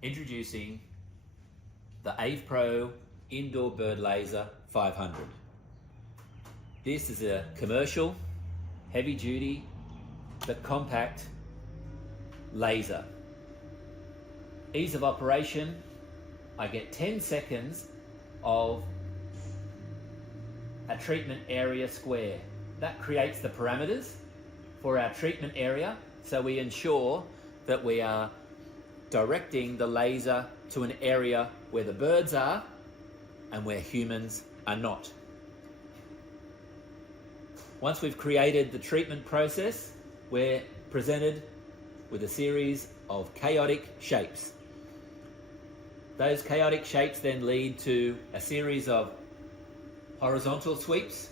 Introducing the AvePro Indoor Bird Laser 500. This is a commercial, heavy duty, but compact laser. Ease of operation, I get 10 seconds of a treatment area square. That creates the parameters for our treatment area, so we ensure that we are directing the laser to an area where the birds are and where humans are not. Once we've created the treatment process, we're presented with a series of chaotic shapes. Those chaotic shapes then lead to a series of horizontal sweeps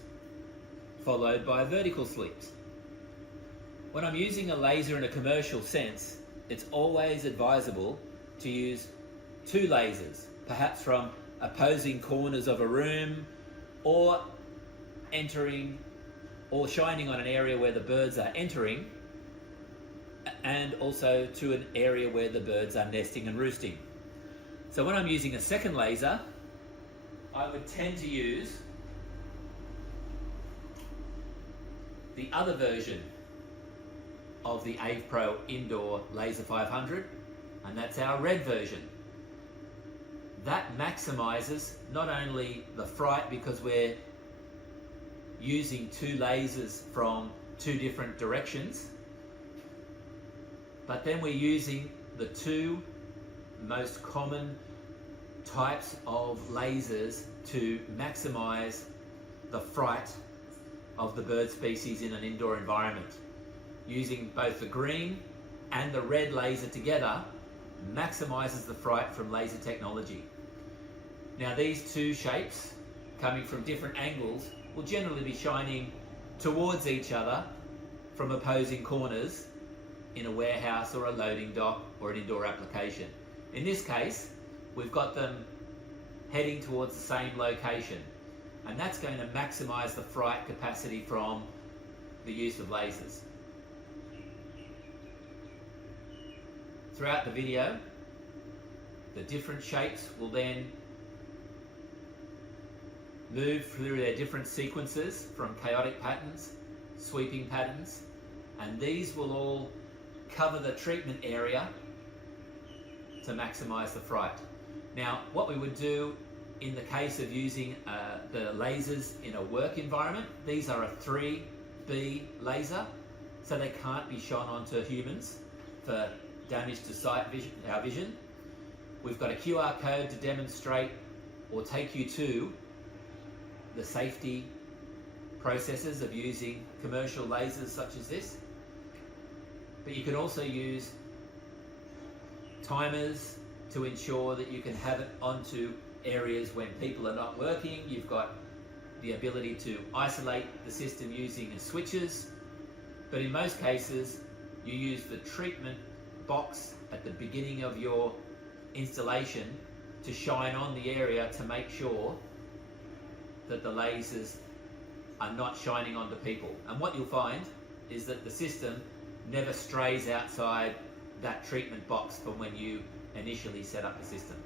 followed by vertical sweeps. When I'm using a laser in a commercial sense, it's always advisable to use two lasers, perhaps from opposing corners of a room, or entering or shining on an area where the birds are entering, and also to an area where the birds are nesting and roosting. So when I'm using a second laser, I would tend to use the other version of the AvePro Indoor Laser 500, and that's our red version. That maximizes not only the fright because we're using two lasers from two different directions, but then we're using the two most common types of lasers to maximize the fright of the bird species in an indoor environment. Using both the green and the red laser together maximizes the fright from laser technology. Now these two shapes, coming from different angles, will generally be shining towards each other from opposing corners in a warehouse or a loading dock or an indoor application. In this case, we've got them heading towards the same location, and that's going to maximize the fright capacity from the use of lasers. Throughout the video, the different shapes will then move through their different sequences from chaotic patterns, sweeping patterns, and these will all cover the treatment area to maximize the fright. Now, what we would do in the case of using the lasers in a work environment, these are a 3B laser, so they can't be shone onto humans for damage to sight vision, our vision. We've got a QR code to demonstrate or take you to the safety processes of using commercial lasers such as this. But you can also use timers to ensure that you can have it onto areas when people are not working. You've got the ability to isolate the system using switches, but in most cases you use the treatment box at the beginning of your installation to shine on the area to make sure that the lasers are not shining onto people. And what you'll find is that the system never strays outside that treatment box from when you initially set up the system.